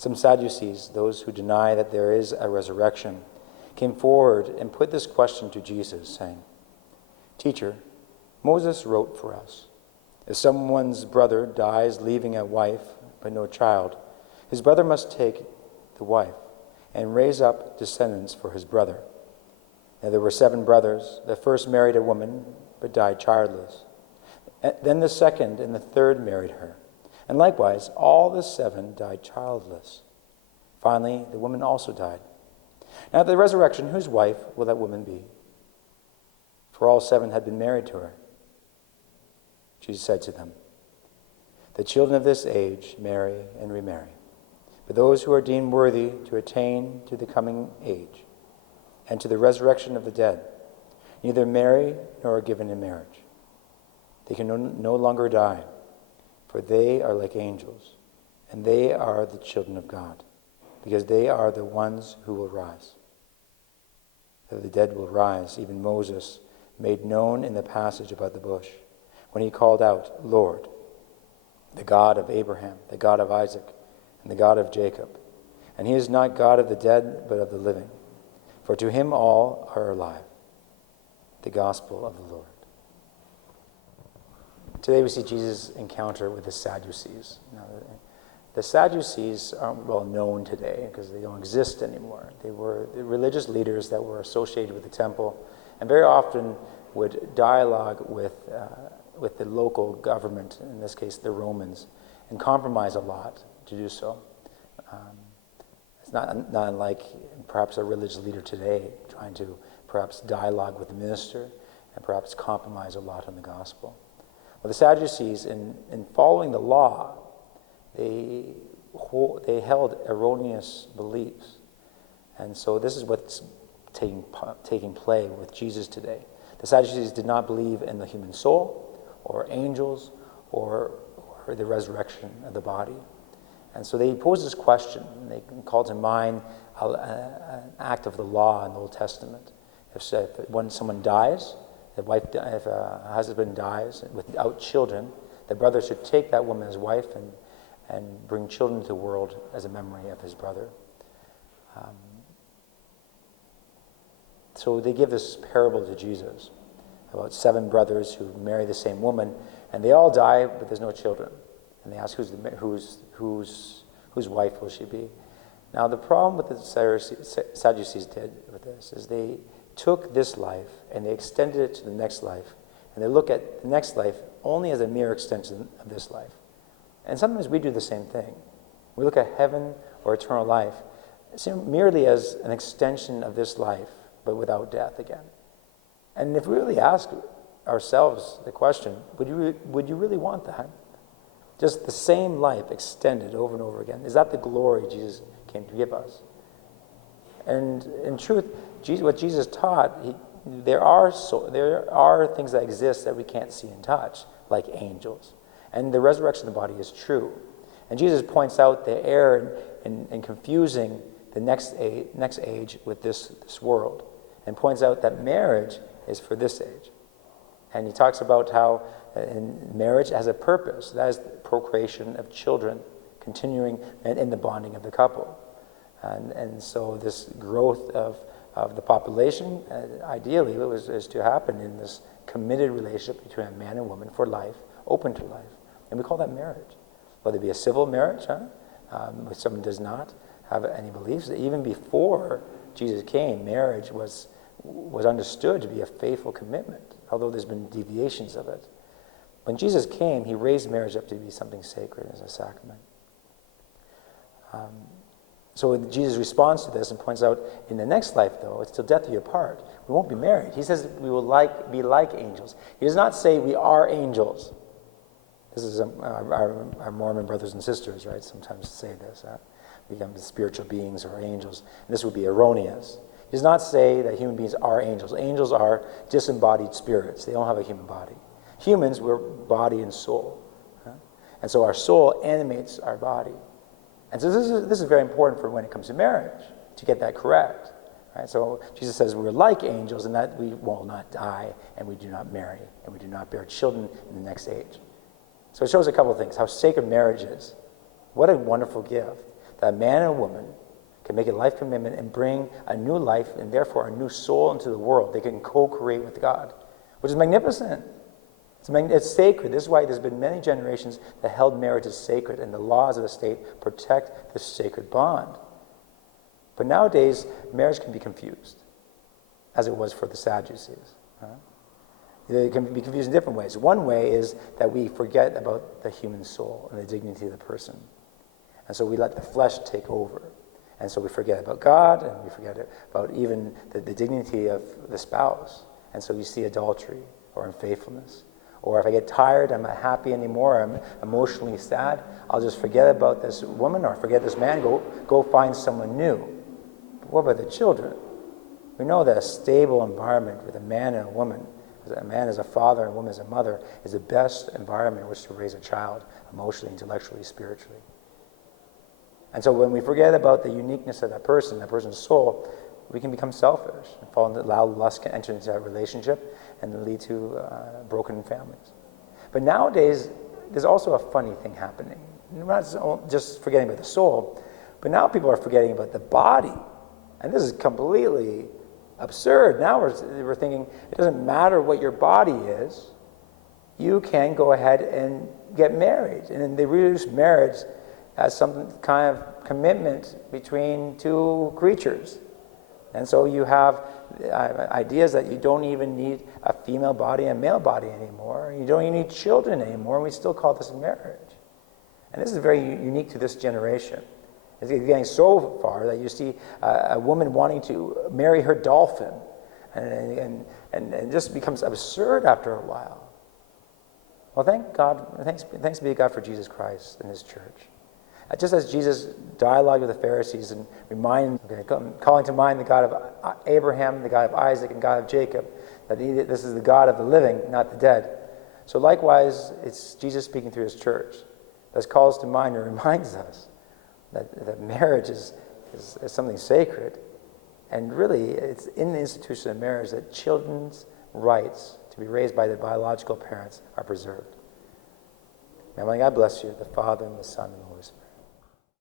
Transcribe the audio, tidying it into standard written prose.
Some Sadducees, those who deny that there is a resurrection, came forward and put this question to Jesus, saying, "Teacher, Moses wrote for us, if someone's brother dies leaving a wife but no child, his brother must take the wife and raise up descendants for his brother. Now there were 7 brothers. The first married a woman but died childless. Then the second and the third married her. And likewise, all the 7 died childless. Finally, the woman also died. Now at the resurrection, whose wife will that woman be? For all 7 had been married to her." Jesus said to them, "The children of this age marry and remarry, but those who are deemed worthy to attain to the coming age and to the resurrection of the dead neither marry nor are given in marriage. They can no longer die, for they are like angels, and they are the children of God, because they are the ones who will rise. That the dead will rise, even Moses made known in the passage about the bush, when he called out, 'Lord, the God of Abraham, the God of Isaac, and the God of Jacob. And he is not God of the dead, but of the living. For to him all are alive.'" The gospel of the Lord. Today we see Jesus' encounter with the Sadducees. Now, the Sadducees aren't well known today because they don't exist anymore. They were the religious leaders that were associated with the temple and very often would dialogue with the local government, in this case the Romans, and compromise a lot to do so. It's not unlike perhaps a religious leader today trying to perhaps dialogue with the minister and perhaps compromise a lot on the gospel. Well, the Sadducees, in following the law, they held erroneous beliefs. And so this is what's taking play with Jesus today. The Sadducees did not believe in the human soul or angels or the resurrection of the body. And so they posed this question. They called to mind an act of the law in the Old Testament. When someone dies, if a husband dies without children, the brother should take that woman as wife and bring children to the world as a memory of his brother. So they give this parable to Jesus about 7 brothers who marry the same woman, and they all die, but there's no children. And they ask whose wife will she be? Now the problem with the Sadducees did with this is they took this life and they extended it to the next life, and they look at the next life only as a mere extension of this life. And sometimes we do the same thing. We look at heaven or eternal life merely as an extension of this life, but without death again. And if we really ask ourselves the question, would you really want that? Just the same life extended over and over again. Is that the glory Jesus came to give us? And in truth, what Jesus taught, there are things that exist that we can't see and touch, like angels. And the resurrection of the body is true. And Jesus points out the error in confusing the next age with this world, and points out that marriage is for this age. And he talks about how marriage has a purpose. That is the procreation of children, continuing in the bonding of the couple. And so this growth of the population, ideally, is to happen in this committed relationship between a man and woman for life, open to life. And we call that marriage. Whether it be a civil marriage, if someone does not have any beliefs. Even before Jesus came, marriage was understood to be a faithful commitment, although there's been deviations of it. When Jesus came, he raised marriage up to be something sacred as a sacrament. So Jesus responds to this and points out, in the next life, though, it's till death do you part. We won't be married. He says we will be like angels. He does not say we are angels. This is our Mormon brothers and sisters, right? Sometimes say this. We become spiritual beings or angels. And this would be erroneous. He does not say that human beings are angels. Angels are disembodied spirits. They don't have a human body. Humans, we're body and soul. And so our soul animates our body. And so this is very important for when it comes to marriage, to get that correct. Right? So Jesus says we're like angels in that we will not die, and we do not marry, and we do not bear children in the next age. So it shows a couple of things, how sacred marriage is. What a wonderful gift. that a man and a woman can make a life commitment and bring a new life and therefore a new soul into the world. They can co-create with God, which is magnificent. It's sacred. This is why there's been many generations that held marriage as sacred, and the laws of the state protect this sacred bond. But nowadays, marriage can be confused, as it was for the Sadducees. It can be confused in different ways. One way is that we forget about the human soul and the dignity of the person. And so we let the flesh take over. And so we forget about God, and we forget about even the dignity of the spouse. And so you see adultery or unfaithfulness. Or if I get tired, I'm not happy anymore, I'm emotionally sad, I'll just forget about this woman or forget this man, go find someone new. But what about the children? We know that a stable environment with a man and a woman, a man as a father and a woman as a mother, is the best environment in which to raise a child emotionally, intellectually, spiritually. And so when we forget about the uniqueness of that person's soul, we can become selfish and allow lust to enter into that relationship and lead to broken families. But nowadays, there's also a funny thing happening. We're not just forgetting about the soul, but now people are forgetting about the body. And this is completely absurd. Now we're thinking it doesn't matter what your body is, you can go ahead and get married. And they reduce marriage as some kind of commitment between two creatures. And so you have ideas that you don't even need a female body and a male body anymore. You don't even need children anymore, and we still call this marriage. And this is very unique to this generation. It's getting so far that you see a woman wanting to marry her dolphin, and it just becomes absurd after a while. Well, thanks be to God for Jesus Christ and His church. Just as Jesus dialogued with the Pharisees and calling to mind the God of Abraham, the God of Isaac, and God of Jacob, that this is the God of the living, not the dead. So likewise, it's Jesus speaking through His church that calls to mind and reminds us that marriage is something sacred. And really, it's in the institution of marriage that children's rights to be raised by their biological parents are preserved. Now may God bless you, the Father, and the Son, and the Holy Spirit.